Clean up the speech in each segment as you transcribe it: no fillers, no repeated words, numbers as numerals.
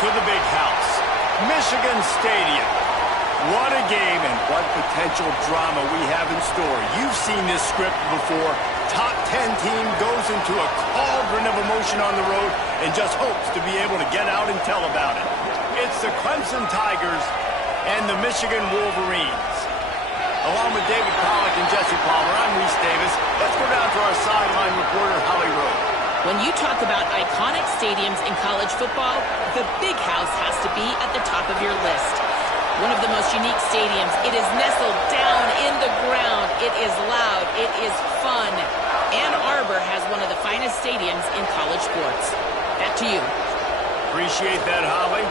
to the big house, Michigan Stadium. What a game and what potential drama we have in store. You've seen this script before. Top 10 team goes into a cauldron of emotion on the road and just hopes to be able to get out and tell about it. It's the Clemson Tigers and the Michigan Wolverines. Along with David Pollack and Jesse Palmer, I'm Reese Davis. Let's go down to our sideline reporter, Holly Rowe. When you talk about iconic stadiums in college football, the Big House has to be at the top of your list. One of the most unique stadiums. It is nestled down in the ground. It is loud. It is fun. Ann Arbor has one of the finest stadiums in college sports. Back to you. Appreciate that, Holly.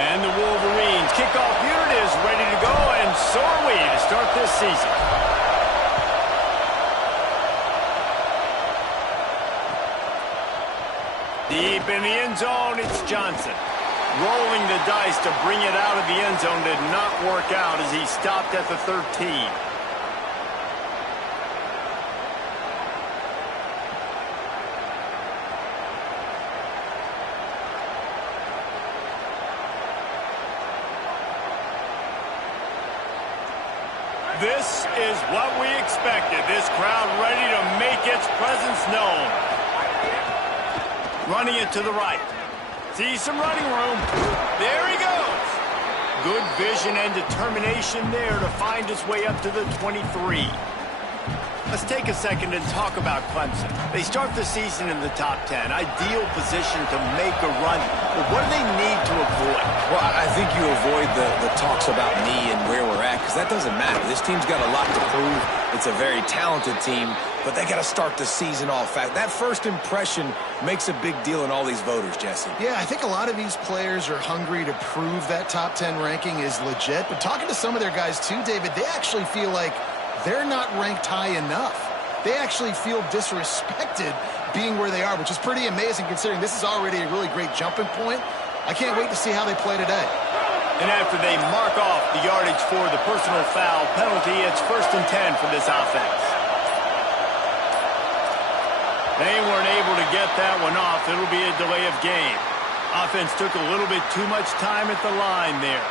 And the Wolverines kickoff unit is ready to go, and so are we to start this season. Deep in the end zone, it's Johnson. Rolling the dice to bring it out of the end zone did not work out as he stopped at the 13. This is what we expected. This crowd ready to make its presence known. Running it to the right. See some running room. There he goes. Good vision and determination there to find his way up to the 23. Let's take a second and talk about Clemson. They start the season in the top 10. Ideal position to make a run. But what do they need to avoid? Well, I think you avoid the talks about me and where we're at, because that doesn't matter. This team's got a lot to prove. It's a very talented team, but they got to start the season off fast. That first impression makes a big deal in all these voters, Jesse. Yeah, I think a lot of these players are hungry to prove that top 10 ranking is legit. But talking to some of their guys too, David, they actually feel like they're not ranked high enough. They actually feel disrespected being where they are, which is pretty amazing considering this is already a really great jumping point. I can't wait to see how they play today. And after they mark off the yardage for the personal foul penalty, it's 1st and 10 for this offense. They weren't able to get that one off. It'll be a delay of game. Offense took a little bit too much time at the line there.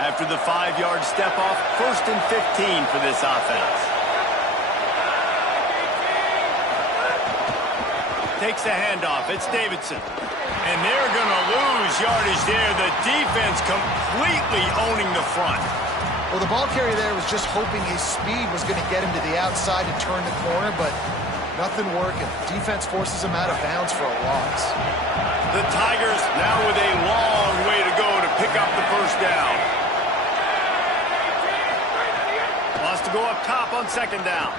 After the 5-yard step off, 1st and 15 for this offense. Takes the handoff. It's Davidson. And they're going to lose yardage there. The defense completely owning the front. Well, the ball carrier there was just hoping his speed was going to get him to the outside and turn the corner, but nothing working. Defense forces him out of bounds for a loss. The Tigers now with a long way to go to pick up the first down. Wants to go up top on 2nd down.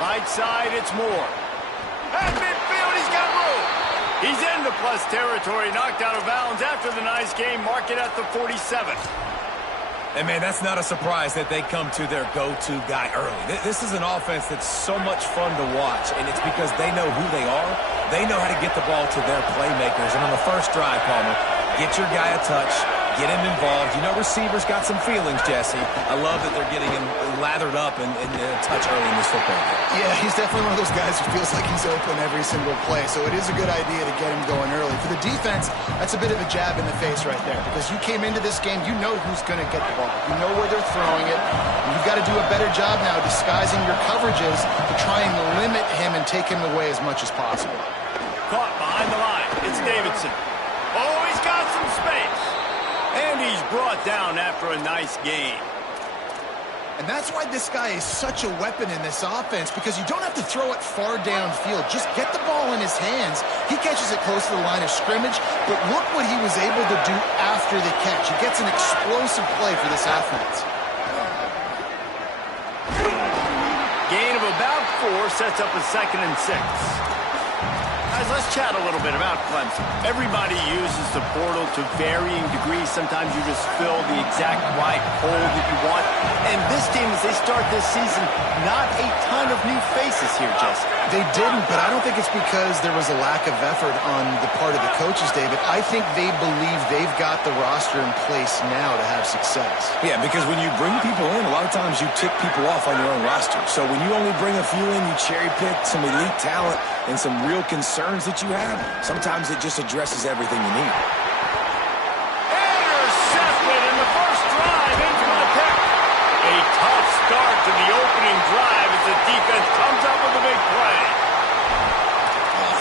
Right side, it's Moore. At midfield, he's got room. He's into plus territory, knocked out of bounds after the nice game. Mark it at the 47. And, man, that's not a surprise that they come to their go-to guy early. This is an offense that's so much fun to watch, and it's because they know who they are. They know how to get the ball to their playmakers. And on the first drive, Palmer, get your guy a touch, get him involved. You know receivers got some feelings, Jesse. I love that they're getting him lathered up and a touch early in this football game. Yeah, he's definitely one of those guys who feels like he's open every single play, so it is a good idea to get him going early. For the defense, that's a bit of a jab in the face right there, because you came into this game, you know who's going to get the ball. You know where they're throwing it. And you've got to do a better job now disguising your coverages to try and limit him and take him away as much as possible. Caught behind the line. It's Davidson. Oh, he's got some space. And he's brought down after a nice game. And that's why this guy is such a weapon in this offense, because you don't have to throw it far downfield. Just get the ball in his hands. He catches it close to the line of scrimmage, but look what he was able to do after the catch. He gets an explosive play for this offense. Gain of about 4 sets up a 2nd and 6. Guys, let's chat a little bit about Clemson. Everybody uses the portal to varying degrees. Sometimes you just fill the exact right hole that you want. And this team, as they start this season, not a ton of new faces here, Jesse. They didn't, but I don't think it's because there was a lack of effort on the part of the coaches, David. I think they believe they've got the roster in place now to have success. Yeah, because when you bring people in, a lot of times you tick people off on your own roster. So when you only bring a few in, you cherry pick some elite talent and some real concerns that you have, sometimes it just addresses everything you need. Intercepted in the first drive in for the pick. A tough start to the opening drive as the defense comes up with a big play.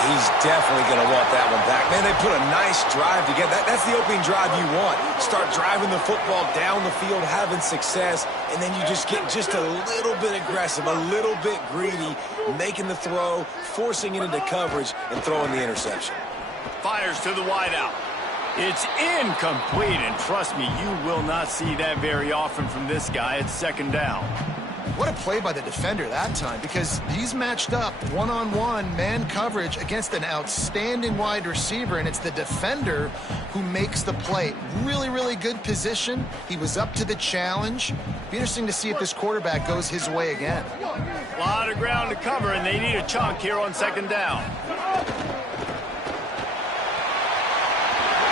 He's definitely going to want that one back. Man, they put a nice drive together. That's the opening drive you want. Start driving the football down the field, having success, and then you just get just a little bit aggressive, a little bit greedy, making the throw, forcing it into coverage, and throwing the interception. Fires to the wideout. It's incomplete, and trust me, you will not see that very often from this guy. It's second down. What a play by the defender that time, because he's matched up one-on-one man coverage against an outstanding wide receiver, and it's the defender who makes the play. Really, really good position. He was up to the challenge. Be interesting to see if this quarterback goes his way again. A lot of ground to cover, and they need a chunk here on second down.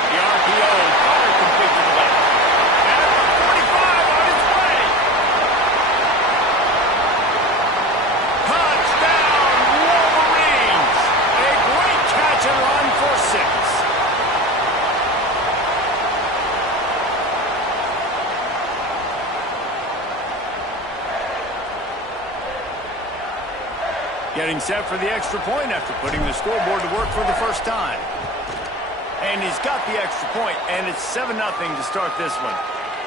The RPO, fire complete to the left. And number 45 on his way. Touchdown, Wolverines. A great catch and run for 6. Getting set for the extra point after putting the scoreboard to work for the first time. And he's got the extra point, and it's 7-0 to start this one.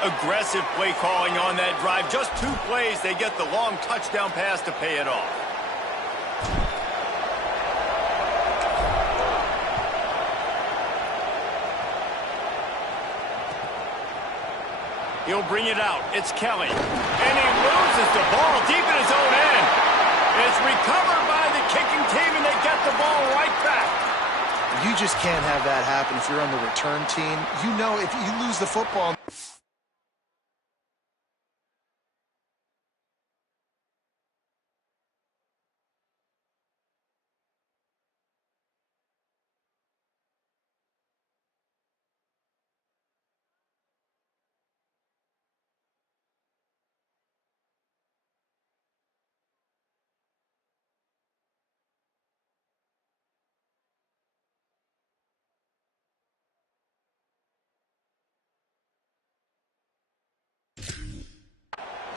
Aggressive play calling on that drive. Just 2 plays, they get the long touchdown pass to pay it off. He'll bring it out. It's Kelly. And he loses the ball deep in his own end. It's recovered by the kicking team, and they get the ball right back. You just can't have that happen if you're on the return team. You know if you lose the football...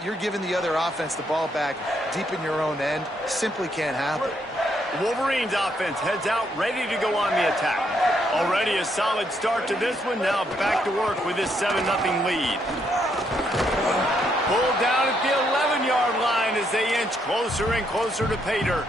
You're giving the other offense the ball back deep in your own end. Simply can't happen. Wolverines offense heads out, ready to go on the attack. Already a solid start to this one. Now back to work with this 7-0 lead. Pulled down at the 11-yard line as they inch closer and closer to pay dirt.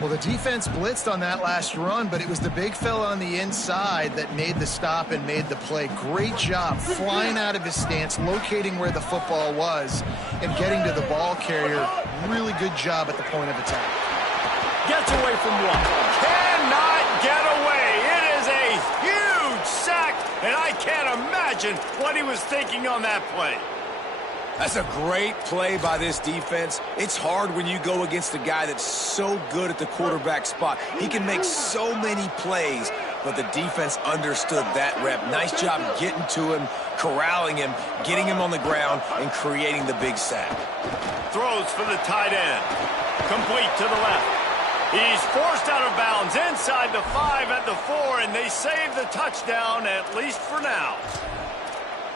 Well, the defense blitzed on that last run, but it was the big fella on the inside that made the stop and made the play. Great job flying out of his stance, locating where the football was, and getting to the ball carrier. Really good job at the point of attack. Gets away from one. Cannot get away. It is a huge sack, and I can't imagine what he was thinking on that play. That's a great play by this defense. It's hard when you go against a guy that's so good at the quarterback spot. He can make so many plays, but the defense understood that rep. Nice job getting to him, corralling him, getting him on the ground, and creating the big sack. Throws for the tight end. Complete to the left. He's forced out of bounds inside the 5 at the 4, and they save the touchdown, at least for now.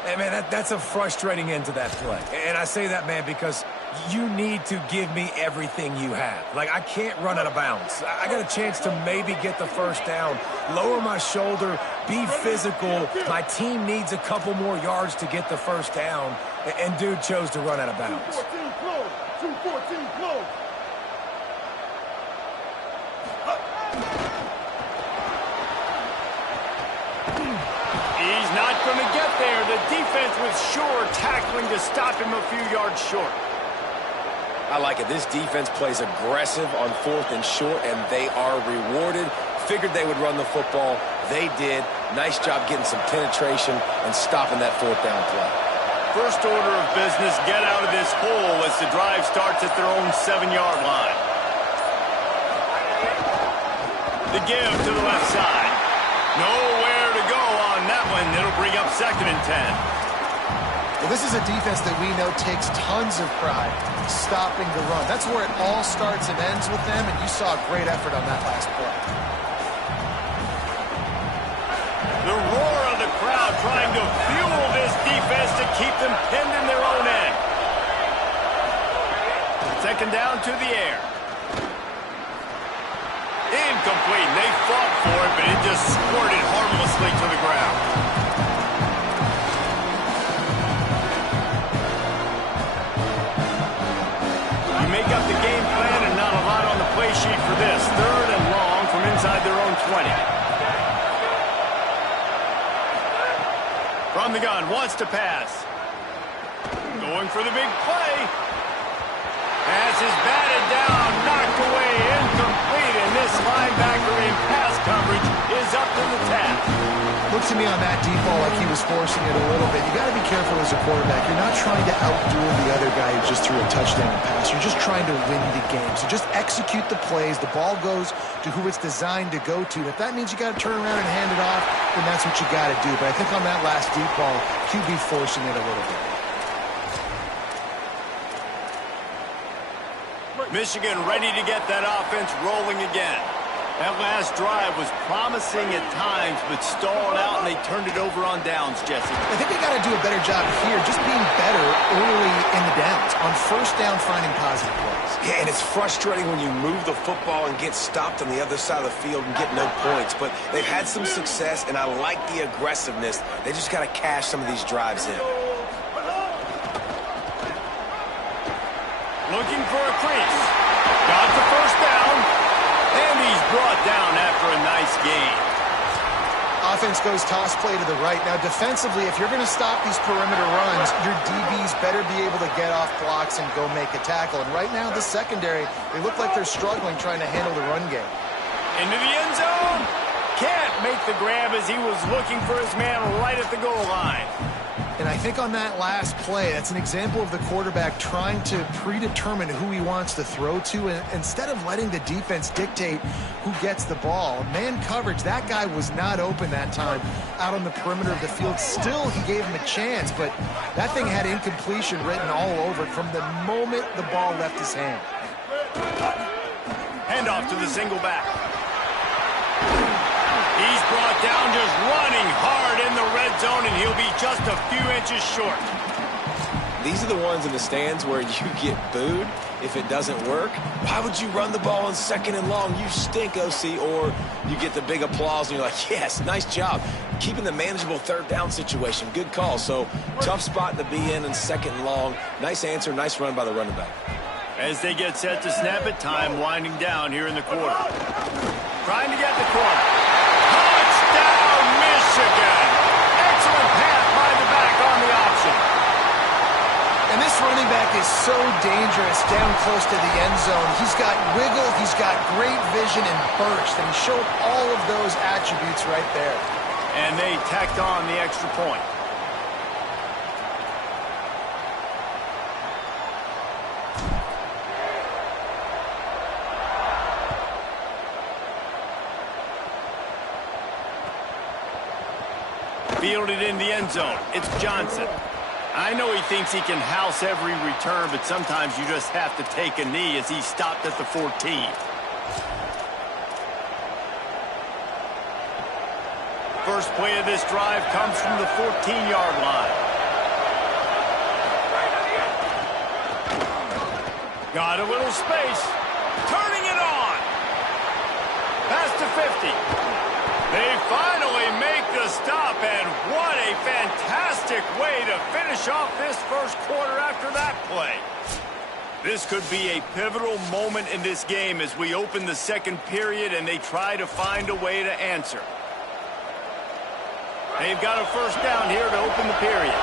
Hey, man, that's a frustrating end to that play. And I say that, man, because you need to give me everything you have. Like, I can't run out of bounds. I got a chance to maybe get the first down, lower my shoulder, be physical. My team needs a couple more yards to get the first down, and dude chose to run out of bounds. 2-14 close. 2-14 close. He's not going to get there. The defense was sure tackling to stop him a few yards short. I like it. This defense plays aggressive on 4th and short, and they are rewarded figured they would run the football. They did. Nice job getting some penetration and stopping that fourth down play. First order of business, get out of this hole as the drive starts at their own 7-yard line. The give to the left side. Nowhere to go on that one. It'll bring up 2nd and 10. Well, this is a defense that we know takes tons of pride stopping the run. That's where it all starts and ends with them, and you saw a great effort on that last play. The roar of the crowd trying to fuel this defense to keep them pinned in their own end. 2nd down to the air. Incomplete. They fought for it, but it just squirted harmlessly to the ground. You make up the game plan and not a lot on the play sheet for this. 3rd and long from inside their own 20. From the gun, wants to pass. Going for the big play. Pass is batted down, knocked away, incomplete, and this linebacker in pass coverage is up to the task. Looked to me on that deep ball like he was forcing it a little bit. You got to be careful as a quarterback. You're not trying to outduel the other guy who just threw a touchdown pass. You're just trying to win the game. So just execute the plays. The ball goes to who it's designed to go to. If that means you got to turn around and hand it off, then that's what you got to do. But I think on that last deep ball, QB forcing it a little bit. Michigan ready to get that offense rolling again. That last drive was promising at times, but stalled out, and they turned it over on downs, Jesse. I think they got to do a better job here, just being better early in the downs. On 1st down, finding positive plays. Yeah, and it's frustrating when you move the football and get stopped on the other side of the field and get no points. But they've had some success, and I like the aggressiveness. They just got to cash some of these drives in. Looking for a crease. Got the 1st down. And he's brought down after a nice gain. Offense goes toss play to the right. Now, defensively, if you're going to stop these perimeter runs, your DBs better be able to get off blocks and go make a tackle. And right now, the secondary, they look like they're struggling trying to handle the run game. Into the end zone. Can't make the grab as he was looking for his man right at the goal line. And I think on that last play, that's an example of the quarterback trying to predetermine who he wants to throw to, and instead of letting the defense dictate who gets the ball. Man coverage, that guy was not open that time out on the perimeter of the field. Still, he gave him a chance, but that thing had incompletion written all over it from the moment the ball left his hand. Handoff to the single back. He's brought down just running hard in the red zone, and he'll be just a few inches short. These are the ones in the stands where you get booed if it doesn't work. Why would you run the ball on 2nd and long? You stink, OC. Or you get the big applause, and you're like, yes, nice job. Keeping the manageable 3rd down situation. Good call. So tough spot to be in 2nd and long. Nice answer, nice run by the running back. As they get set to snap it, time winding down here in the quarter. Trying to get the corner. Touchdown, Michigan! Excellent pass by the back on the option. And this running back is so dangerous down close to the end zone. He's got wiggle, he's got great vision and burst, and he showed all of those attributes right there. And they tacked on the extra point. Fielded in the end zone. It's Johnson. I know he thinks he can house every return, but sometimes you just have to take a knee as he stopped at the 14. First play of this drive comes from the 14-yard line. Got a little space. Turning it on. Pass to 50. They finally make the stop, and what a fantastic way to finish off this first quarter after that play. This could be a pivotal moment in this game as we open the 2nd period and they try to find a way to answer. They've got a 1st down here to open the period.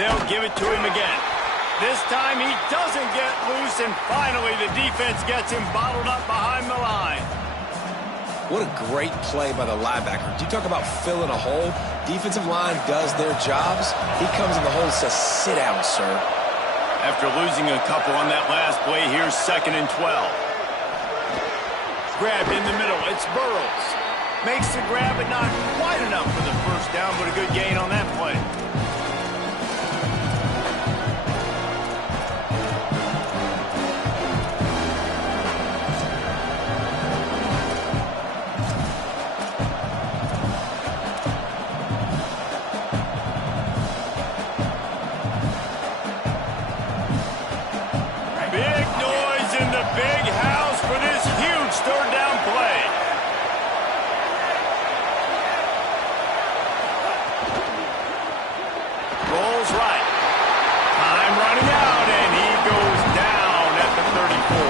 They'll give it to him again. This time he doesn't get loose, and finally the defense gets him bottled up behind the line. What a great play by the linebacker. Do you talk about filling a hole? Defensive line does their jobs. He comes in the hole and says, sit down, sir. After losing a couple on that last play, here's 2nd and 12. Grabbed in the middle. It's Burrows. Makes the grab, but not quite enough for the first down, but a good gain on that play. Big noise in the big house for this huge 3rd down play. Rolls right. Time running out, and he goes down at the 34.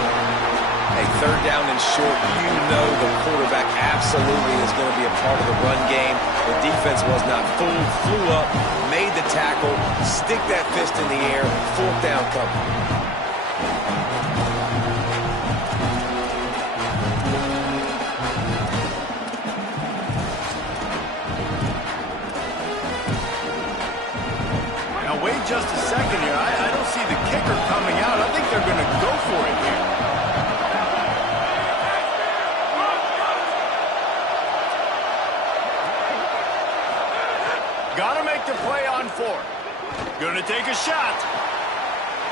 Hey, 3rd down and short, you know the quarterback absolutely is going to be a part of the run game. The defense was not fooled, flew up, made the tackle, stick that fist in the air, 4th down coming. Wait just a second here. I don't see the kicker coming out. I think they're going to go for it here. Got to make the play on 4th. Going to take a shot.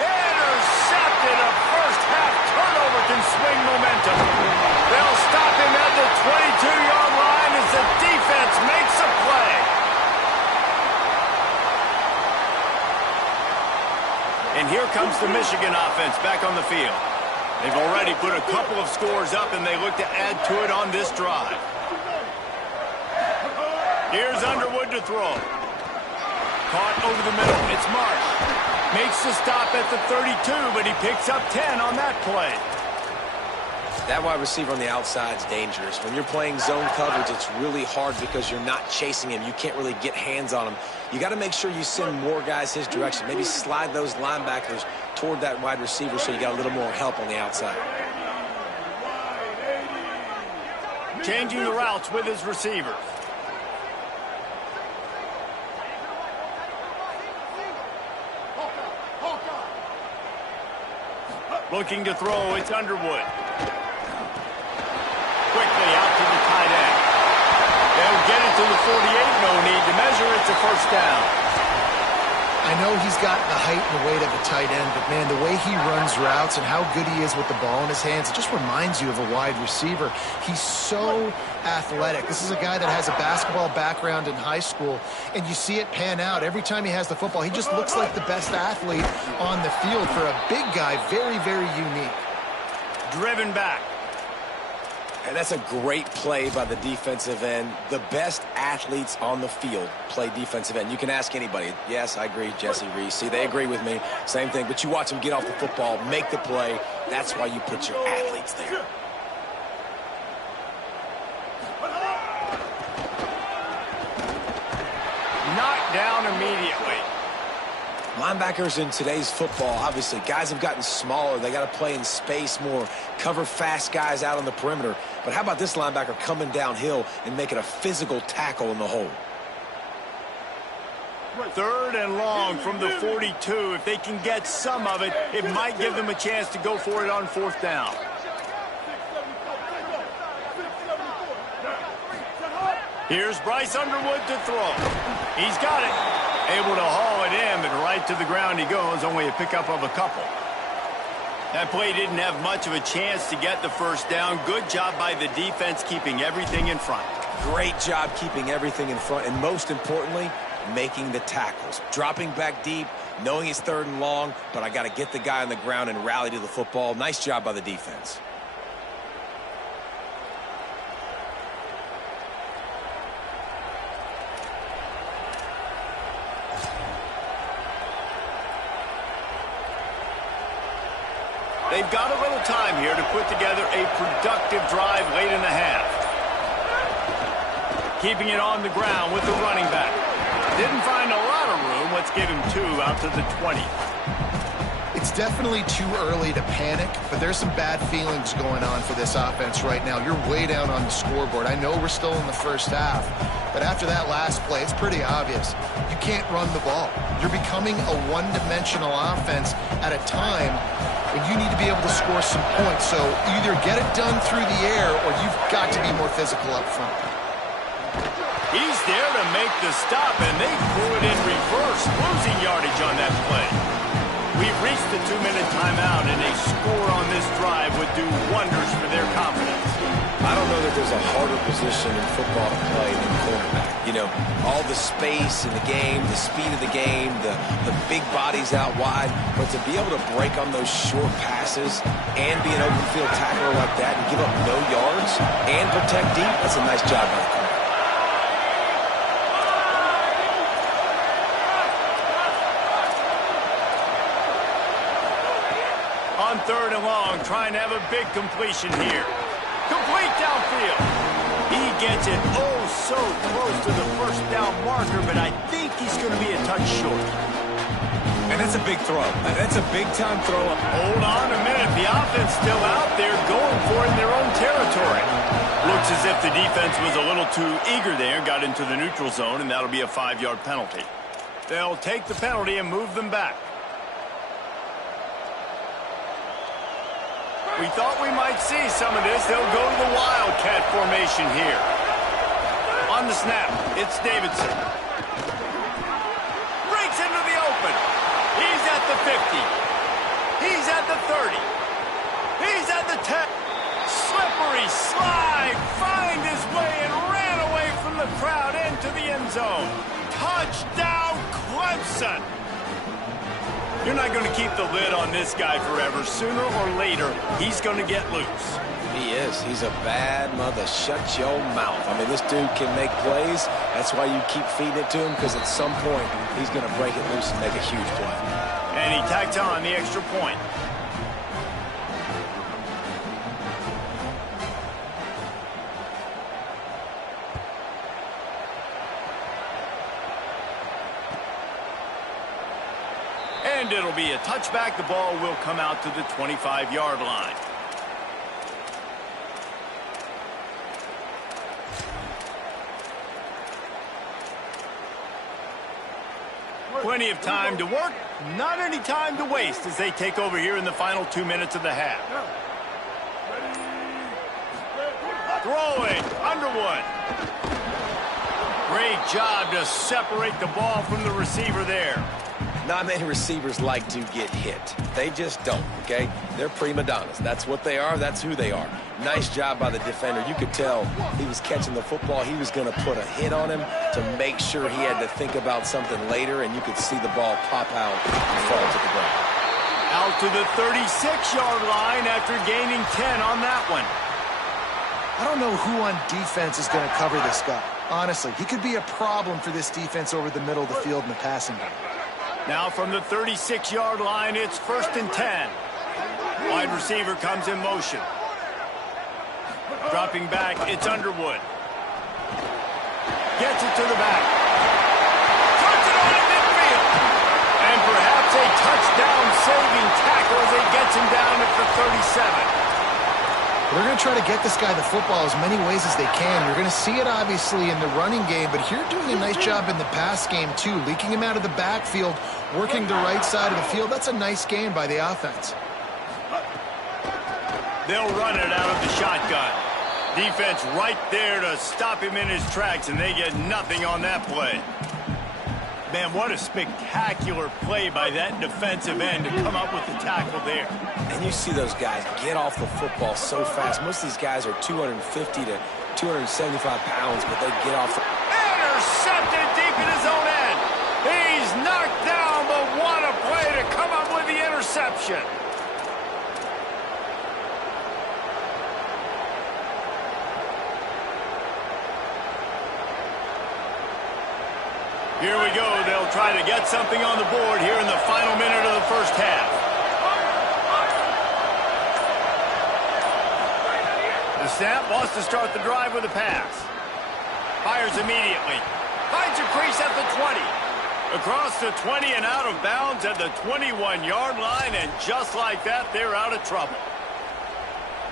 Intercepted. A first-half turnover can swing momentum. They'll stop him at the 22-yard line as the defense makes a play. And here comes the Michigan offense back on the field. They've already put a couple of scores up, and they look to add to it on this drive. Here's Underwood to throw. Caught over the middle. It's Marsh. Makes the stop at the 32, but he picks up 10 on that play. That wide receiver on the outside is dangerous. When you're playing zone coverage, it's really hard because you're not chasing him. You can't really get hands on him. You got to make sure you send more guys his direction. Maybe slide those linebackers toward that wide receiver so you got a little more help on the outside. Changing the routes with his receivers. Looking to throw, it's Underwood. Quickly out to the tight end. They'll get it to the 48, no need to measure. It's a first down. I know he's got the height and the weight of a tight end, but, man, the way he runs routes and how good he is with the ball in his hands, it just reminds you of a wide receiver. He's so athletic. This is a guy that has a basketball background in high school, and you see it pan out. Every time he has the football, he just looks like the best athlete on the field. For a big guy, very, very unique. Driven back. And that's a great play by the defensive end. The best athletes on the field play defensive end. You can ask anybody. Yes, I agree, Jesse Reese. See, they agree with me. Same thing. But you watch them get off the football, make the play. That's why you put your athletes there. Knocked down immediately. Linebackers in today's football, obviously, guys have gotten smaller. They got to play in space more, cover fast guys out on the perimeter. But how about this linebacker coming downhill and making a physical tackle in the hole? 3rd and long from the 42. If they can get some of it, it might give them a chance to go for it on 4th down. Here's Bryce Underwood to throw. He's got it. Able to haul it in, but right to the ground he goes. Only a pickup of a couple. That play didn't have much of a chance to get the first down. Good job by the defense keeping everything in front. Great job keeping everything in front, and most importantly, making the tackles. Dropping back deep, knowing it's 3rd and long, but I got to get the guy on the ground and rally to the football. Nice job by the defense. They've got a little time here to put together a productive drive late in the half. Keeping it on the ground with the running back. Didn't find a lot of room. Let's give him 2 out to the 20. It's definitely too early to panic, but there's some bad feelings going on for this offense right now. You're way down on the scoreboard. I know we're still in the first half, but after that last play, it's pretty obvious. You can't run the ball. You're becoming a one-dimensional offense at a time when you need to be able to score some points. So either get it done through the air or you've got to be more physical up front. He's there to make the stop, and they threw it in reverse, losing yardage on that play. We've reached the 2-minute timeout, and a score on this drive would do wonders for their confidence. I don't know that there's a harder position in football to play than quarterback. You know, all the space in the game, the speed of the game, the big bodies out wide. But to be able to break on those short passes and be an open field tackler like that and give up no yards and protect deep, that's a nice job by the quarterback. On 3rd and long, trying to have a big completion here. Complete downfield. He gets it oh so close to the first down marker, but I think he's going to be a touch short. And that's a big throw. That's a big-time throw. Hold on a minute. The offense still out there going for it in their own territory. Looks as if the defense was a little too eager there, got into the neutral zone, and that'll be a 5-yard penalty. They'll take the penalty and move them back. We thought we might see some of this. They'll go to the Wildcat formation here. On the snap, it's Davidson. Breaks into the open. He's at the 50. He's at the 30. He's at the 10. Slippery slide. Find his way and ran away from the crowd into the end zone. Touchdown, Clemson. You're not going to keep the lid on this guy forever. Sooner or later, he's going to get loose. He is. He's a bad mother. Shut your mouth. I mean, this dude can make plays. That's why you keep feeding it to him, because at some point, he's going to break it loose and make a huge play. And he tacked on the extra point. And it'll be a touchback. The ball will come out to the 25-yard line. Plenty of time to work, not any time to waste as they take over here in the final 2 minutes of the half. Throwing, Underwood. Great job to separate the ball from the receiver there. Not many receivers like to get hit. They just don't, okay? They're prima donnas. That's what they are. That's who they are. Nice job by the defender. You could tell he was catching the football. He was going to put a hit on him to make sure he had to think about something later, and you could see the ball pop out and fall to the ground. Out to the 36-yard line after gaining 10 on that one. I don't know who on defense is going to cover this guy. Honestly, he could be a problem for this defense over the middle of the field in the passing game. Now from the 36-yard line, it's 1st and 10. Wide receiver comes in motion. Dropping back, it's Underwood. Gets it to the back. Turns it on in midfield. And perhaps a touchdown-saving tackle as he gets him down at the 37. They're going to try to get this guy the football as many ways as they can. You're going to see it, obviously, in the running game, but here doing a nice job in the pass game, too. Leaking him out of the backfield, working the right side of the field. That's a nice game by the offense. They'll run it out of the shotgun. Defense right there to stop him in his tracks, and they get nothing on that play. Man, what a spectacular play by that defensive end to come up with the tackle there. And you see those guys get off the football so fast. Most of these guys are 250 to 275 pounds, but they get off. Intercepted deep in his own end. He's knocked down, but what a play to come up with the interception. Here we go. They'll try to get something on the board here in the final minute of the first half. The snap wants to start the drive with a pass. Fires immediately. Finds a crease at the 20. Across the 20 and out of bounds at the 21-yard line, and just like that, they're out of trouble.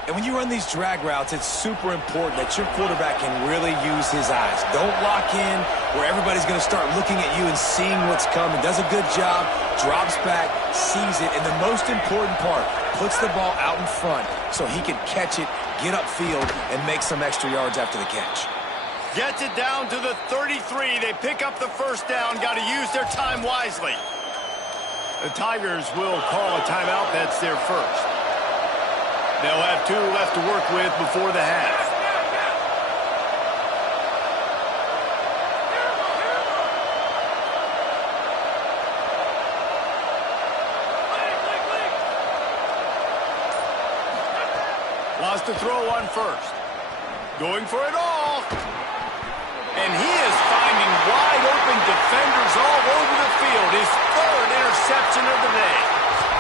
And when you run these drag routes, it's super important that your quarterback can really use his eyes. Don't lock in where everybody's going to start looking at you and seeing what's coming. Does a good job, drops back, sees it, and the most important part, puts the ball out in front so he can catch it, get upfield, and make some extra yards after the catch. Gets it down to the 33. They pick up the first down. Got to use their time wisely. The Tigers will call a timeout. That's their first. They'll have 2 left to work with before the half. Lost to throw on first. Going for it all. And he is finding wide open defenders all over the field. His 3rd interception of the day.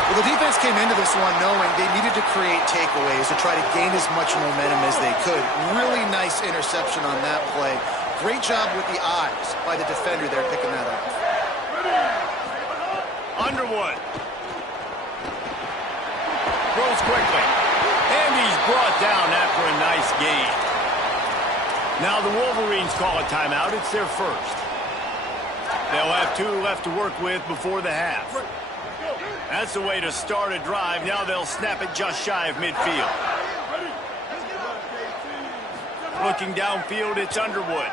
Well, the defense came into this one knowing they needed to create takeaways to try to gain as much momentum as they could. Really nice interception on that play. Great job with the eyes by the defender there picking that up. Underwood. Throws quickly. And he's brought down after a nice gain. Now the Wolverines call a timeout. It's their first. They'll have 2 left to work with before the half. That's the way to start a drive. Now they'll snap it just shy of midfield. Looking downfield, it's Underwood.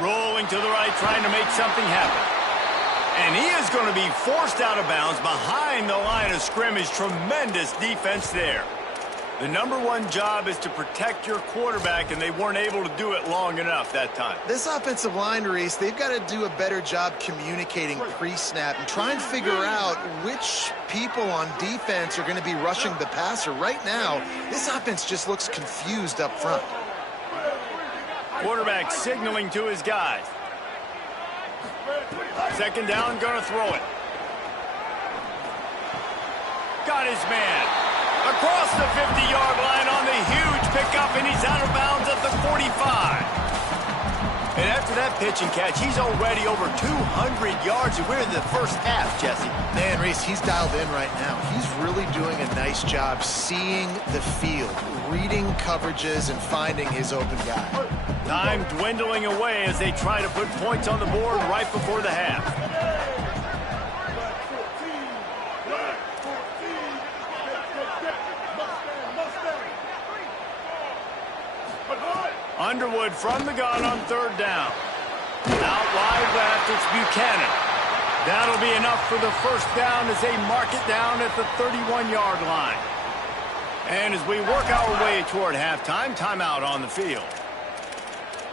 Rolling to the right, trying to make something happen. And he is going to be forced out of bounds behind the line of scrimmage. Tremendous defense there. The number 1 job is to protect your quarterback, and they weren't able to do it long enough that time. This offensive line, Reese, they've got to do a better job communicating pre-snap and try and figure out which people on defense are going to be rushing the passer. Right now, this offense just looks confused up front. Quarterback signaling to his guys. 2nd down, going to throw it. Got his man. Across the 50-yard line on the huge pickup, and he's out of bounds at the 45. And after that pitch and catch, he's already over 200 yards, and we're in the first half, Jesse. Man, Reese, he's dialed in right now. He's really doing a nice job seeing the field, reading coverages, and finding his open guy. Time dwindling away as they try to put points on the board right before the half. Underwood from the gun on 3rd down. Out wide left, it's Buchanan. That'll be enough for the first down as they mark it down at the 31-yard line. And as we work our way toward halftime, timeout on the field.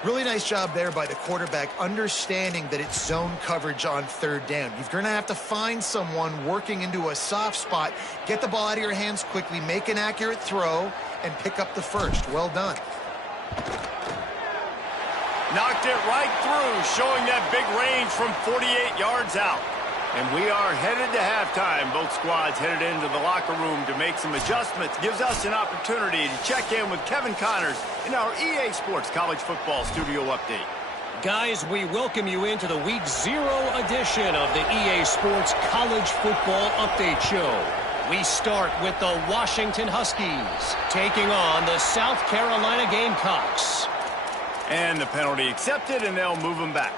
Really nice job there by the quarterback, understanding that it's zone coverage on 3rd down. You're going to have to find someone working into a soft spot, get the ball out of your hands quickly, make an accurate throw, and pick up the first. Well done. Knocked it right through, showing that big range from 48 yards out. And we are headed to halftime. Both squads headed into the locker room to make some adjustments. Gives us an opportunity to check in with Kevin Connors in our EA Sports College Football Studio Update. Guys, we welcome you into the Week 0 edition of the EA Sports College Football Update Show. We start with the Washington Huskies taking on the South Carolina Gamecocks. And the penalty accepted, and they'll move them back.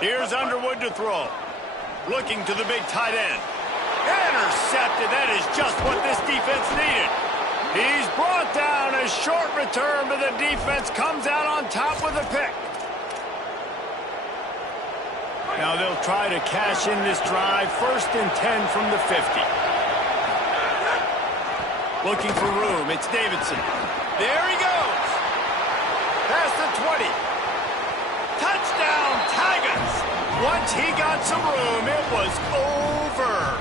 Here's Underwood to throw. Looking to the big tight end. Intercepted. That is just what this defense needed. He's brought down. A short return, but the defense comes out on top with a pick. Now they'll try to cash in this drive. 1st and 10 from the 50. Looking for room. It's Davidson. There he goes. Past the 20. Touchdown, Tigers. Once he got some room, it was over.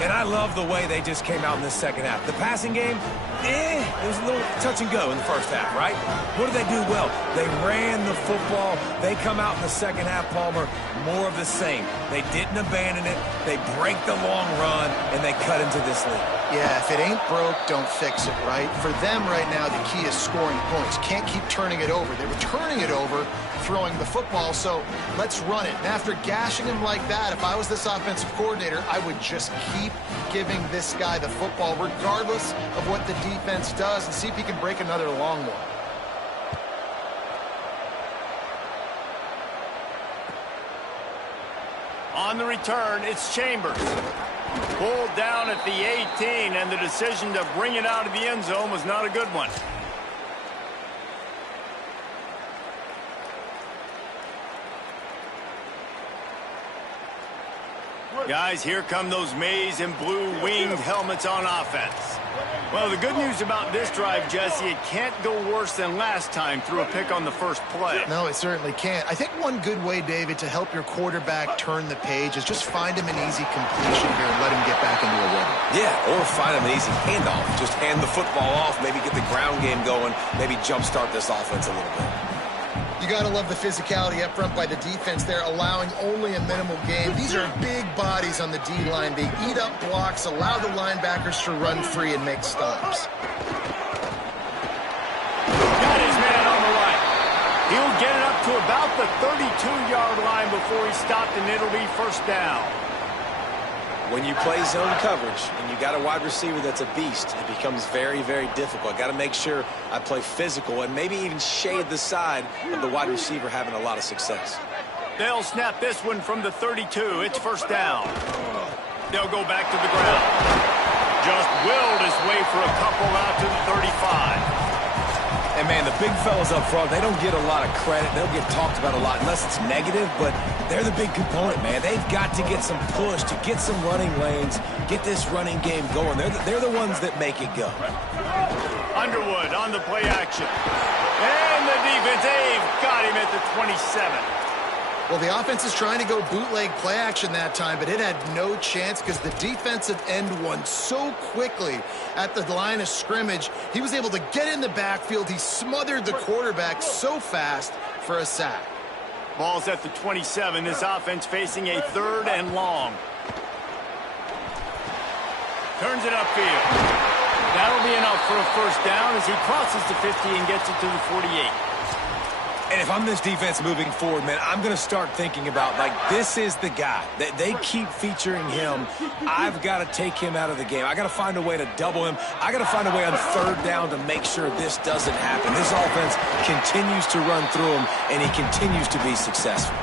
And I love the way they just came out in the second half. The passing game, it was a little touch and go in the first half, right? What did they do well? They ran the football. They come out in the second half, Palmer, more of the same. They didn't abandon it. They break the long run, and they cut into this lead. Yeah, if it ain't broke, don't fix it, right? For them right now, the key is scoring points. Can't keep turning it over. They were turning it over, throwing the football, so let's run it. And after gashing him like that, if I was this offensive coordinator, I would just keep giving this guy the football, regardless of what the defense does, and see if he can break another long one. On the return, it's Chambers. Pulled down at the 18, and the decision to bring it out of the end zone was not a good one. Guys, here come those maize and blue winged helmets on offense. Well, the good news about this drive, Jesse, it can't go worse than last time through a pick on the first play. No, it certainly can't. I think one good way, David, to help your quarterback turn the page is just find him an easy completion here and let him get back into a rhythm. Yeah, or find him an easy handoff. Just hand the football off, maybe get the ground game going, maybe jumpstart this offense a little bit. You got to love the physicality up front by the defense there, allowing only a minimal gain. These are big bodies on the D-line. They eat up blocks, allow the linebackers to run free and make stops. Got his man on the right. He'll get it up to about the 32-yard line before he stopped, and it'll be first down. When you play zone coverage and you got a wide receiver that's a beast, it becomes very, very difficult. Got to make sure I play physical and maybe even shade the side of the wide receiver having a lot of success. They'll snap this one from the 32. It's first down. They'll go back to the ground. Just willed his way for a couple out to the 35. And, man, the big fellas up front, they don't get a lot of credit. They'll get talked about a lot unless it's negative, but they're the big component, man. They've got to get some push, to get some running lanes, get this running game going. They're the ones that make it go. Underwood on the play action. And the defense, they've got him at the 27. Well, the offense is trying to go bootleg play action that time, but it had no chance because the defensive end won so quickly at the line of scrimmage. He was able to get in the backfield. He smothered the quarterback so fast for a sack. Ball's at the 27. This offense facing a 3rd and long. Turns it upfield. That'll be enough for a first down as he crosses the 50 and gets it to the 48. And if I'm this defense moving forward, man, I'm going to start thinking about, like, this is the guy. They keep featuring him. I've got to take him out of the game. I got to find a way to double him. I got to find a way on 3rd down to make sure this doesn't happen. This offense continues to run through him, and he continues to be successful.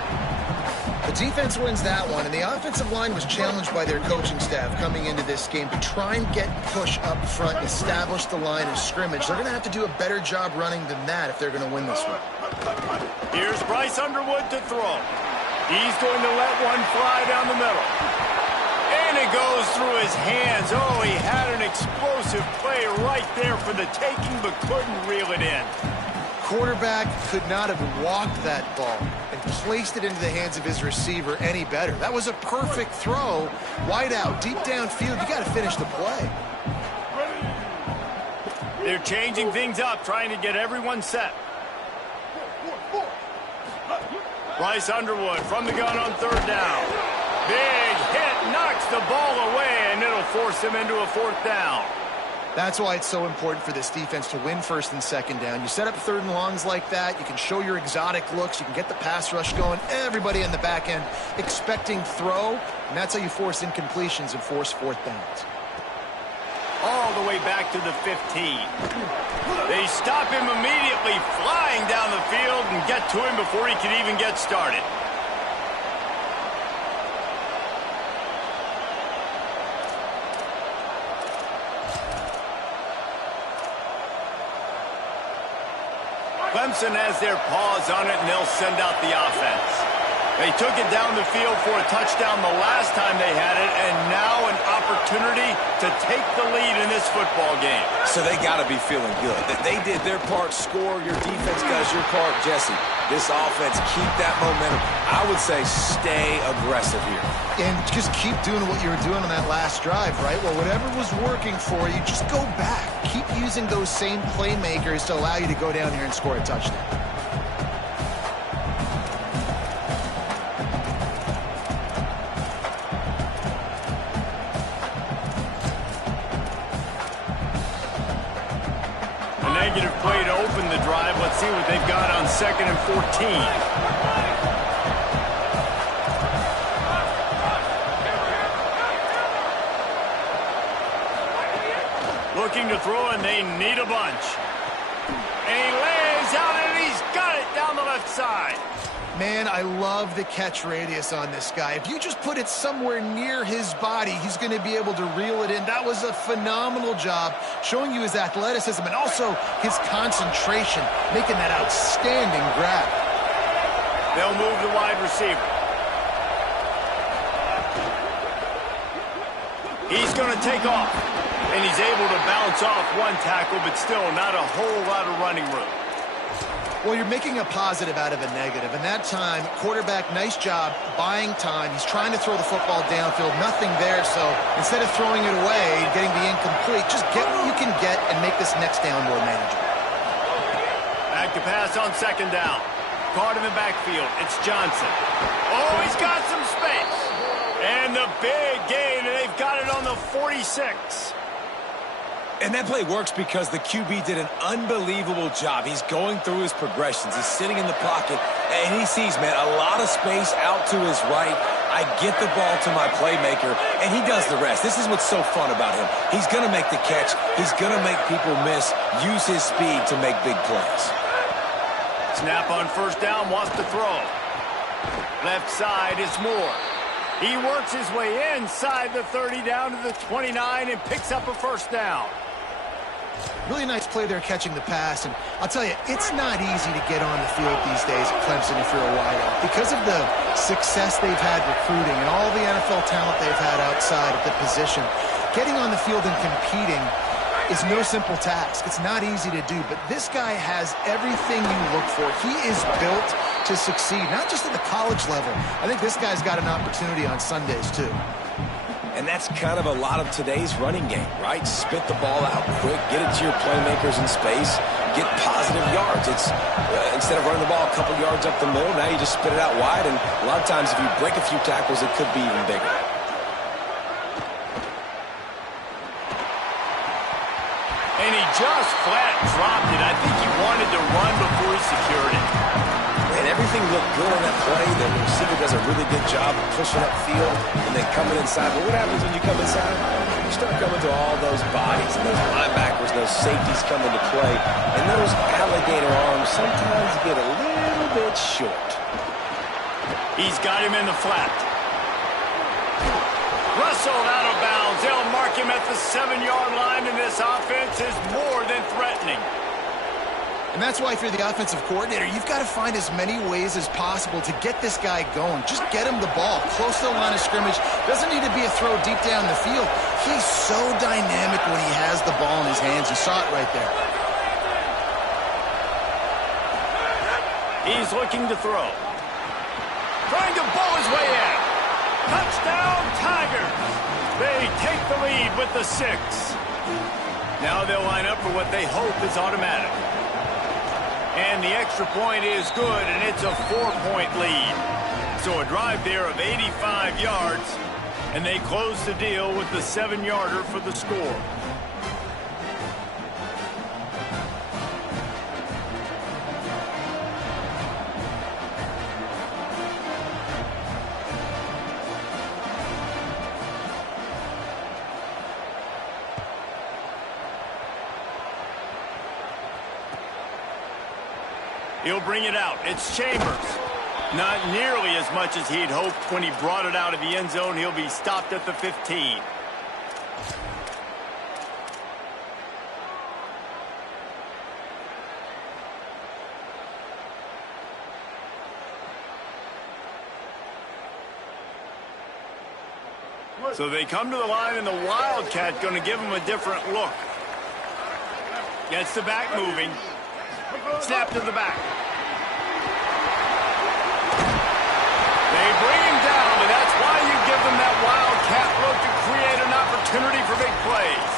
The defense wins that one, and the offensive line was challenged by their coaching staff coming into this game to try and get push up front and establish the line of scrimmage. They're going to have to do a better job running than that if they're going to win this one. Here's Bryce Underwood to throw. He's going to let one fly down the middle. And it goes through his hands. Oh, he had an explosive play right there for the taking, but couldn't reel it in. Quarterback could not have walked that ball and placed it into the hands of his receiver any better. That was a perfect throw. Wide out, deep downfield. You got to finish the play. They're changing things up, trying to get everyone set. Bryce Underwood from the gun on 3rd down. Big hit, knocks the ball away, and it'll force him into a 4th down. That's why it's so important for this defense to win 1st and 2nd down. You set up 3rd and longs like that. You can show your exotic looks. You can get the pass rush going. Everybody in the back end expecting throw, and that's how you force incompletions and force 4th downs. All the way back to the 15. They stop him immediately, flying down the field, and get to him before he can even get started. Clemson has their paws on it, and they'll send out the offense. They took it down the field for a touchdown the last time they had it, and now an opportunity to take the lead in this football game. So they got to be feeling good. They did their part, score. Your defense does your part, Jesse. This offense, keep that momentum. I would say stay aggressive here. And just keep doing what you were doing on that last drive, right? Well, whatever was working for you, just go back. Keep using those same playmakers to allow you to go down here and score a touchdown. Negative play to open the drive. Let's see what they've got on 2nd and 14. Looking to throw, and they need a bunch. And he lays out, and he's got it down the left side. Man, I love the catch radius on this guy. If you just put it somewhere near his body, he's going to be able to reel it in. That was a phenomenal job, showing you his athleticism and also his concentration, making that outstanding grab. They'll move the wide receiver. He's going to take off, and he's able to bounce off one tackle, but still not a whole lot of running room. Well, you're making a positive out of a negative. And that time, quarterback, nice job buying time. He's trying to throw the football downfield. Nothing there, so instead of throwing it away, getting the incomplete, just get what you can get and make this next down more manageable. Back to pass on 2nd down. Caught in the backfield. It's Johnson. Oh, he's got some space. And the big gain, and they've got it on the 46. And that play works because the QB did an unbelievable job. He's going through his progressions. He's sitting in the pocket, and he sees, man, a lot of space out to his right. I get the ball to my playmaker, and he does the rest. This is what's so fun about him. He's going to make the catch. He's going to make people miss, use his speed to make big plays. Snap on 1st down, wants to throw. Left side is Moore. He works his way inside the 30 down to the 29 and picks up a 1st down. Really nice play there catching the pass, and I'll tell you, it's not easy to get on the field these days at Clemson if you're a wideout. Because of the success they've had recruiting and all the NFL talent they've had outside of the position, getting on the field and competing is no simple task. It's not easy to do, but this guy has everything you look for. He is built to succeed, not just at the college level. I think this guy's got an opportunity on Sundays, too. And that's kind of a lot of today's running game, right? Spit the ball out quick, get it to your playmakers in space, get positive yards. It's instead of running the ball a couple yards up the middle, now you just spit it out wide, and a lot of times if you break a few tackles, it could be even bigger. And he just flat dropped it. I think he wanted to run before he secured it. And everything looked good on that play. The receiver does a really good job of pushing upfield and then coming inside. But what happens when you come inside? You start coming to all those bodies and those linebackers, those safeties come into play. And those alligator arms sometimes get a little bit short. He's got him in the flat. Rustled out of bounds. They'll mark him at the 7-yard line, and this offense is more than threatening. And that's why if you're the offensive coordinator, you've got to find as many ways as possible to get this guy going. Just get him the ball close to the line of scrimmage. Doesn't need to be a throw deep down the field. He's so dynamic when he has the ball in his hands. You saw it right there. He's looking to throw. Trying to bowl his way in. Touchdown, Tigers. They take the lead with the 6. Now they'll line up for what they hope is automatic. And the extra point is good, and it's a 4-point lead. So a drive there of 85 yards, and they close the deal with the 7-yarder for the score. He'll bring it out. It's Chambers. Not nearly as much as he'd hoped when he brought it out of the end zone. He'll be stopped at the 15. So they come to the line, and the Wildcat going to give them a different look. Gets the back moving. Snap to the back. They bring him down, and that's why you give them that Wildcat look to create an opportunity for big plays.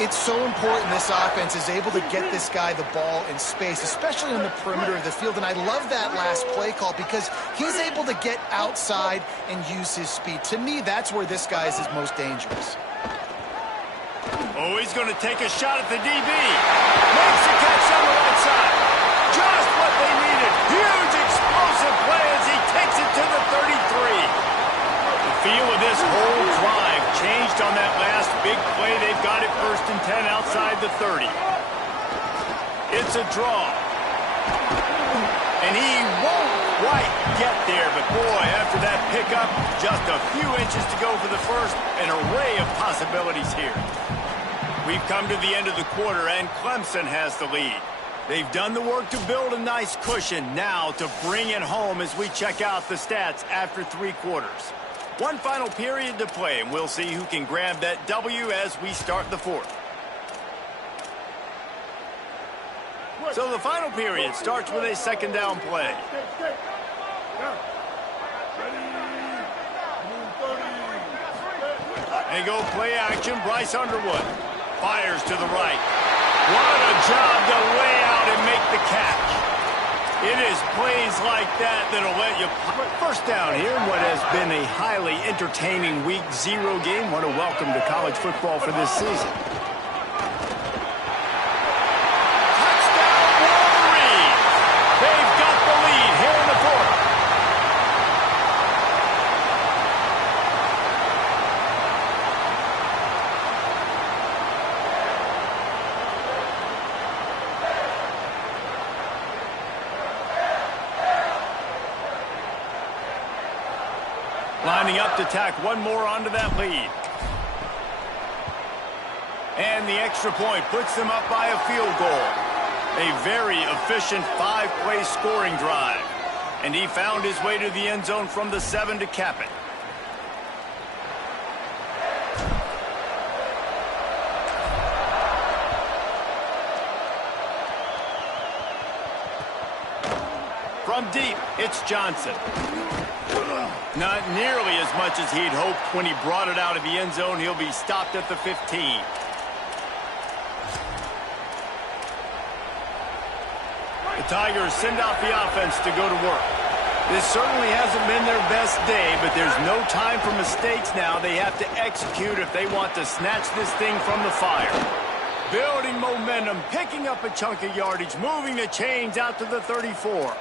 It's so important this offense is able to get this guy the ball in space, especially on the perimeter of the field. And I love that last play call because he's able to get outside and use his speed. To me, that's where this guy is his most dangerous. Oh, he's going to take a shot at the DB. Makes the catch on the right side. Just what they needed. Huge explosive play as he takes it to the 33. The feel of this whole drive changed on that last big play. They've got it 1st and 10 outside the 30. It's a draw. And he won't quite get there. But boy, after that pickup, just a few inches to go for the first. An array of possibilities here. We've come to the end of the quarter, and Clemson has the lead. They've done the work to build a nice cushion. Now to bring it home as we check out the stats after 3 quarters. One final period to play, and we'll see who can grab that W as we start the 4th. So the final period starts with a 2nd down play. They go play action. Bryce Underwood fires to the right. What a job to lay out and make the catch. It is plays like that that'll let you first down here in what has been a highly entertaining Week 0 game. What a welcome to college football for this season. Touchdown Wolverines! They've got the lead here in the 4th. Lining up to tack one more onto that lead. And the extra point puts them up by a field goal. A very efficient 5-play scoring drive. And he found his way to the end zone from the 7 to cap it. From deep, it's Johnson. Not nearly as much as he'd hoped when he brought it out of the end zone. He'll be stopped at the 15. The Tigers send out the offense to go to work. This certainly hasn't been their best day, but there's no time for mistakes now. They have to execute if they want to snatch this thing from the fire. Building momentum, picking up a chunk of yardage, moving the chains out to the 34.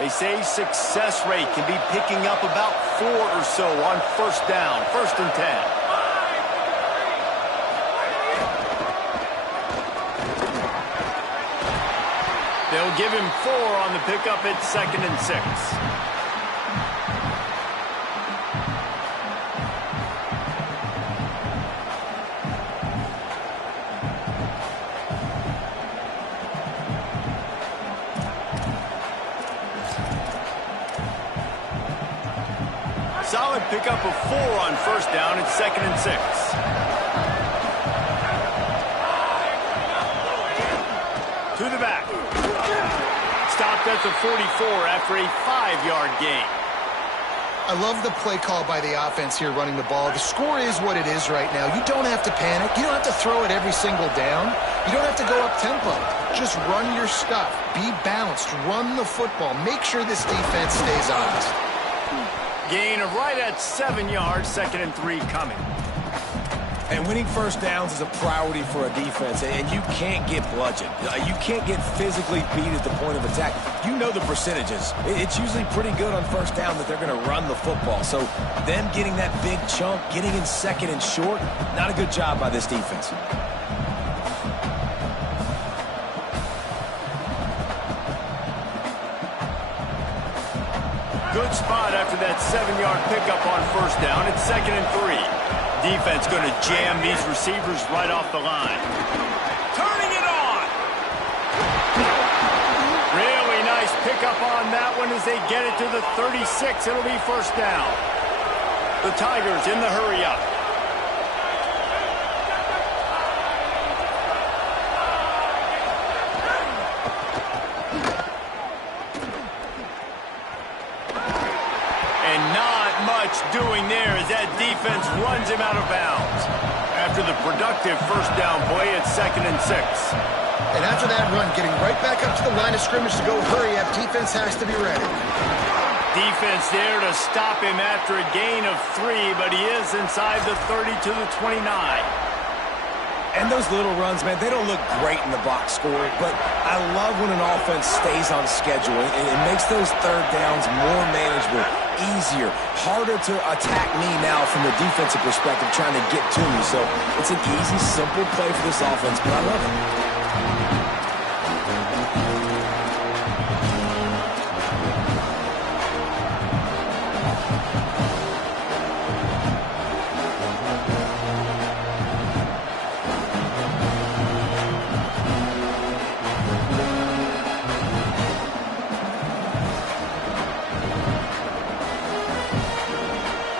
They say success rate can be picking up about 4 or so on 1st down, 1st and 10. They'll give him 4 on the pickup at 2nd and 6. Solid pickup of 4 on 1st down at 2nd and 6. To the back. Stopped at the 44 after a 5-yard gain. I love the play call by the offense here running the ball. The score is what it is right now. You don't have to panic. You don't have to throw it every single down. You don't have to go up tempo. Just run your stuff. Be balanced. Run the football. Make sure this defense stays honest. Gain of right at 7 yards, 2nd and 3 coming. And winning 1st downs is a priority for a defense, and you can't get bludgeoned. You can't get physically beat at the point of attack. You know the percentages. It's usually pretty good on 1st down that they're going to run the football. So them getting that big chunk, getting in 2nd and short, not a good job by this defense. Good spot after that 7-yard pickup on 1st down. It's 2nd and 3. Defense going to jam these receivers right off the line. Turning it on. Really nice pickup on that one as they get it to the 36. It'll be first down. The Tigers in the hurry up. And not much doing there as that defense runs him out of bounds. After the productive first down play, it's 2nd and 6. And after that run, getting right back up to the line of scrimmage to go hurry up, defense has to be ready. Defense there to stop him after a gain of 3, but he is inside the 30 to the 29. And those little runs, man, they don't look great in the box score, but I love when an offense stays on schedule. It makes those third downs more manageable, easier, harder to attack me now from the defensive perspective trying to get to me. So it's an easy, simple play for this offense, but I love it.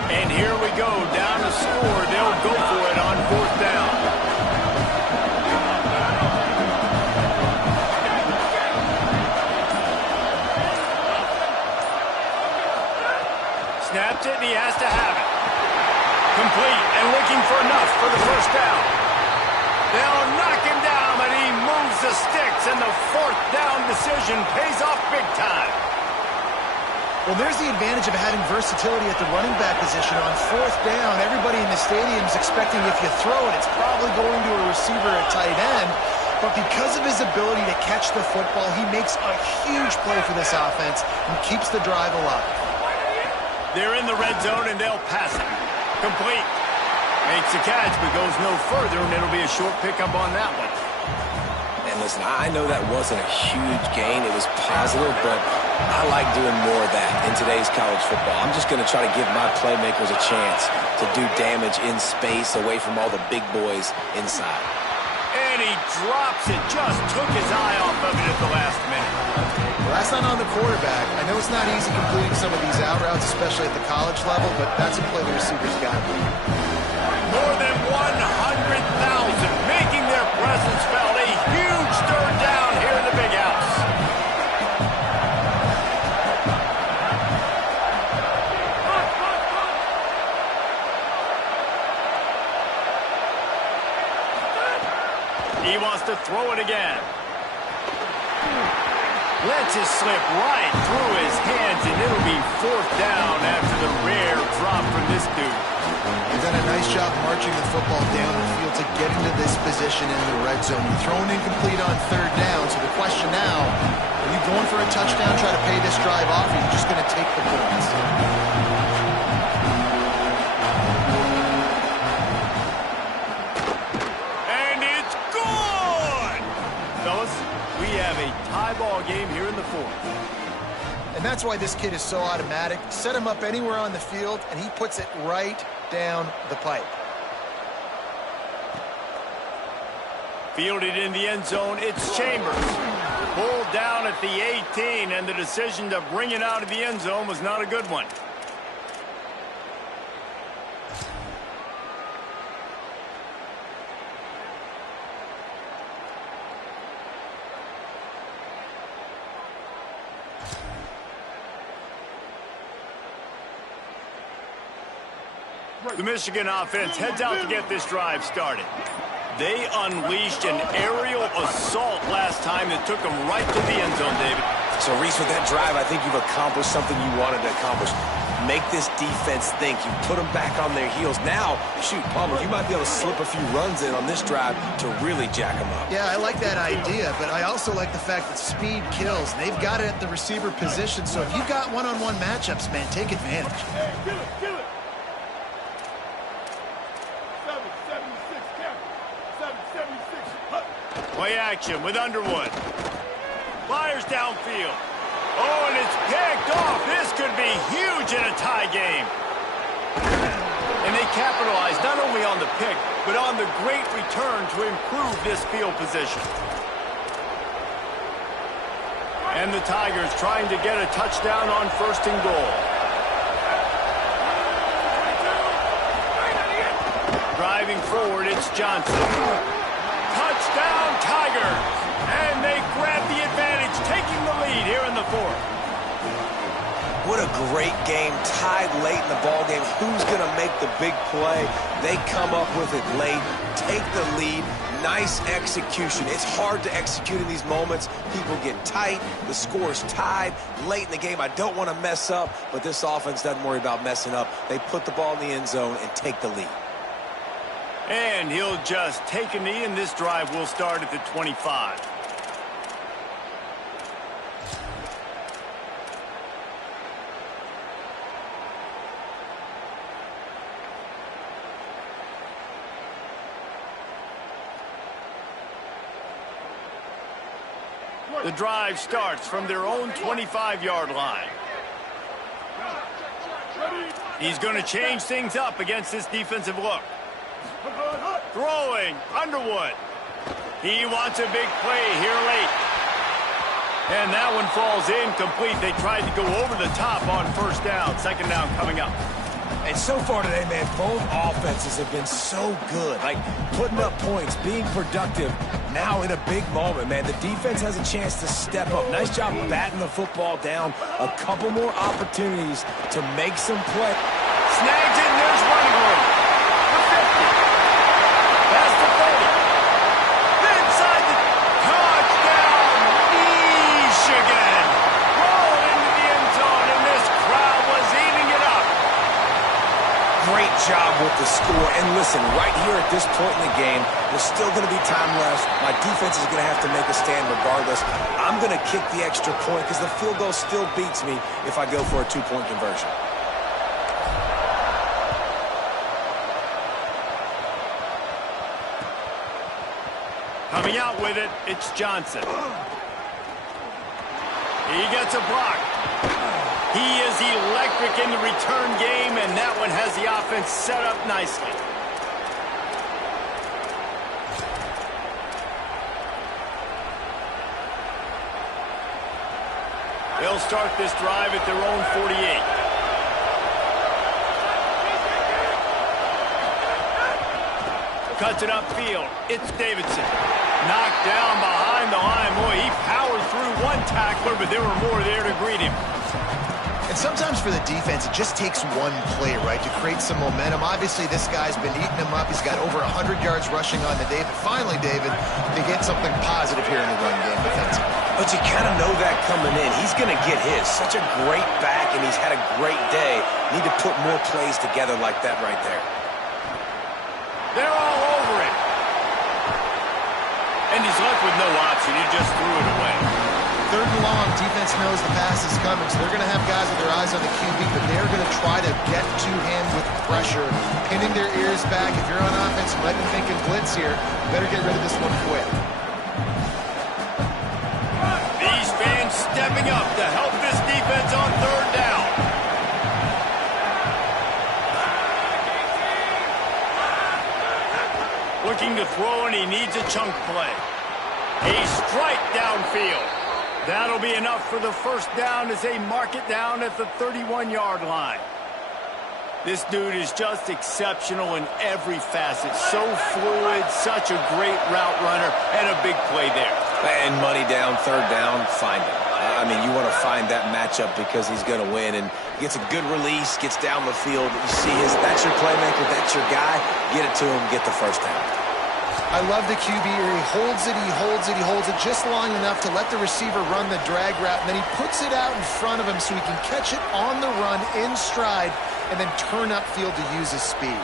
And here we go, down to score. They'll go for it on 4th down. Snaps it, and he has to have it. Complete, and looking for enough for the first down. They'll knock him down, but he moves the sticks, and the 4th down decision pays off big time. Well, there's the advantage of having versatility at the running back position. On 4th down, everybody in the stadium is expecting if you throw it, it's probably going to a receiver at tight end. But because of his ability to catch the football, he makes a huge play for this offense and keeps the drive alive. They're in the red zone, and they'll pass it. Complete. Makes the catch, but goes no further, and it'll be a short pickup on that one. And listen, I know that wasn't a huge gain. It was positive, but I like doing more of that in today's college football. I'm just going to try to give my playmakers a chance to do damage in space away from all the big boys inside. And he drops it. Just took his eye off of it at the last minute. Well, that's not on the quarterback. I know it's not easy completing some of these out routes, especially at the college level, but that's a play the receiver's got. More than 100,000 making their presence felt. A huge third down here in the big house. He wants to throw it again. Lets it slip right through his hands, and it'll be 4th down after the rare drop from this dude. He's done a nice job marching the football down the field to get into this position in the red zone. You're throwing incomplete on 3rd down, so the question now, are you going for a touchdown, try to pay this drive off, or are you just going to take the points? And it's good! Fellas, we have a tie ball game here in the 4th. And that's why this kid is so automatic. Set him up anywhere on the field, and he puts it right down the pipe. Fielded in the end zone, it's Chambers. Pulled down at the 18, and the decision to bring it out of the end zone was not a good one. The Michigan offense heads out to get this drive started. They unleashed an aerial assault last time that took them right to the end zone, David. So, Reese, with that drive, I think you've accomplished something you wanted to accomplish. Make this defense think. You put them back on their heels. Now, shoot, Palmer, you might be able to slip a few runs in on this drive to really jack them up. Yeah, I like that idea, but I also like the fact that speed kills. They've got it at the receiver position, so if you've got one-on-one matchups, man, take advantage. Hey, kill it, kill it. 776 captain. 776. Play action with Underwood. Fires downfield. Oh, and it's picked off. This could be huge in a tie game. And they capitalized not only on the pick, but on the great return to improve this field position. And the Tigers trying to get a touchdown on 1st and goal. Driving forward, it's Johnson. Touchdown, Tigers! And they grab the advantage, taking the lead here in the 4th. What a great game, tied late in the ball game. Who's going to make the big play? They come up with it late, take the lead. Nice execution. It's hard to execute in these moments. People get tight. The score's tied late in the game. I don't want to mess up, but this offense doesn't worry about messing up. They put the ball in the end zone and take the lead. And he'll just take a knee, and this drive will start at the 25. The drive starts from their own 25-yard line. He's going to change things up against this defensive look. Throwing, Underwood. He wants a big play here late. And that one falls incomplete. They tried to go over the top on 1st down. 2nd down coming up. And so far today, man, both offenses have been so good. Like, putting up points, being productive. Now in a big moment, man, the defense has a chance to step up. Nice job batting the football down. A couple more opportunities to make some play. Snags it, and there's running room. The 50. Past the 30. Inside the touchdown. Michigan. Rolled into the end zone, and this crowd was eating it up. Great job with the score. And listen, right here at this point in the game, there's still going to be time left. My defense is going to have to make a stand regardless. I'm going to kick the extra point because the field goal still beats me if I go for a 2-point conversion. Coming out with it, it's Johnson. He gets a block. He is electric in the return game, and that one has the offense set up nicely. They'll start this drive at their own 48. Cuts it upfield. It's Davidson. Knocked down behind the line. Boy, he powered through one tackler, but there were more there to greet him. And sometimes for the defense, it just takes one play, right, to create some momentum. Obviously, this guy's been eating him up. He's got over 100 yards rushing on to David. Finally, David, to get something positive here in the run game defensively. But you kind of know that coming in. He's going to get his. Such a great back, and he's had a great day. Need to put more plays together like that right there. They're all over it. And he's left with no option. He just threw it away. 3rd and long, defense knows the pass is coming, so they're going to have guys with their eyes on the QB, but they're going to try to get to him with pressure, pinning their ears back. If you're on offense, you might be thinking blitz here. You better get rid of this one quick. These fans stepping up to help this defense on 3rd down. Looking to throw, and he needs a chunk play. A strike downfield. That'll be enough for the 1st down as they mark it down at the 31-yard line. This dude is just exceptional in every facet. So fluid, such a great route runner, and a big play there. And money down, 3rd down, find him. I mean, you want to find that matchup because he's going to win, and gets a good release, gets down the field. You see that's your playmaker, that's your guy. Get it to him, get the 1st down. I love the QB here. He holds it, he holds it, he holds it just long enough to let the receiver run the drag route, and then he puts it out in front of him so he can catch it on the run in stride and then turn upfield to use his speed.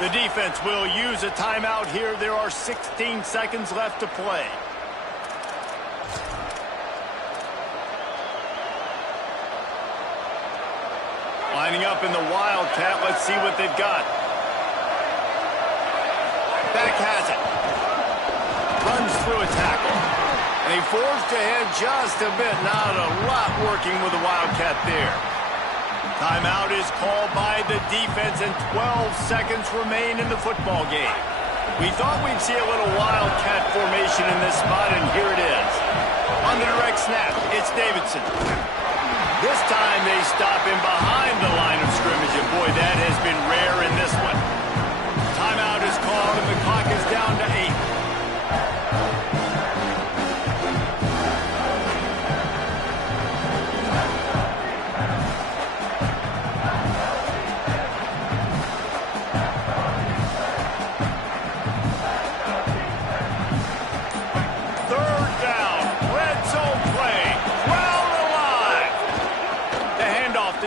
The defense will use a timeout here. There are 16 seconds left to play. Lining up in the Wildcat. Let's see what they've got. Beck has it. Runs through a tackle. And he forged ahead just a bit. Not a lot working with the Wildcat there. Timeout is called by the defense, and 12 seconds remain in the football game. We thought we'd see a little wildcat formation in this spot, and here it is. On the direct snap, it's Davidson. This time they stop him behind the line of scrimmage, and boy, that has been rare in this one. Timeout is called, and the clock is down to 8.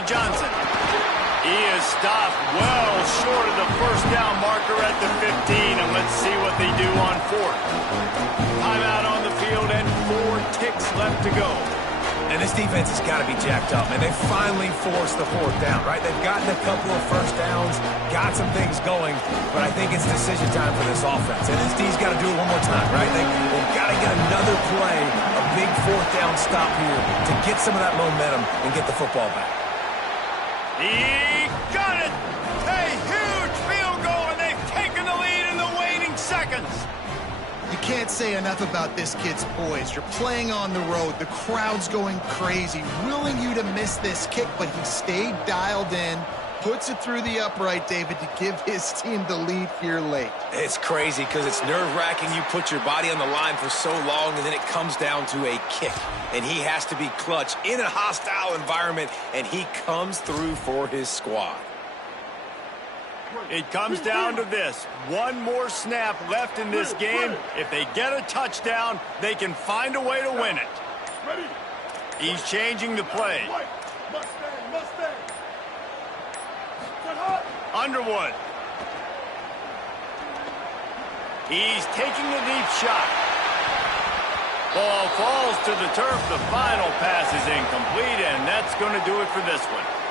Johnson. He is stopped well short of the first down marker at the 15, and let's see what they do on 4th. Timeout on the field and 4 ticks left to go. And this defense has got to be jacked up, man. They finally forced the 4th down, right? They've gotten a couple of first downs, got some things going, but I think it's decision time for this offense. And this D's got to do it one more time, right? They've got to get another play, a big 4th down stop here to get some of that momentum and get the football back. He got it! A huge field goal, and they've taken the lead in the waning seconds. You can't say enough about this kid's poise. You're playing on the road. The crowd's going crazy, willing you to miss this kick, but he stayed dialed in, puts it through the upright, David, to give his team the lead here late. It's crazy because it's nerve-wracking. You put your body on the line for so long, and then it comes down to a kick. And he has to be clutch in a hostile environment, and he comes through for his squad. It comes down to this. One more snap left in this game. If they get a touchdown, they can find a way to win it. He's changing the play. Underwood. He's taking a deep shot. Ball falls to the turf. The final pass is incomplete, and that's going to do it for this one.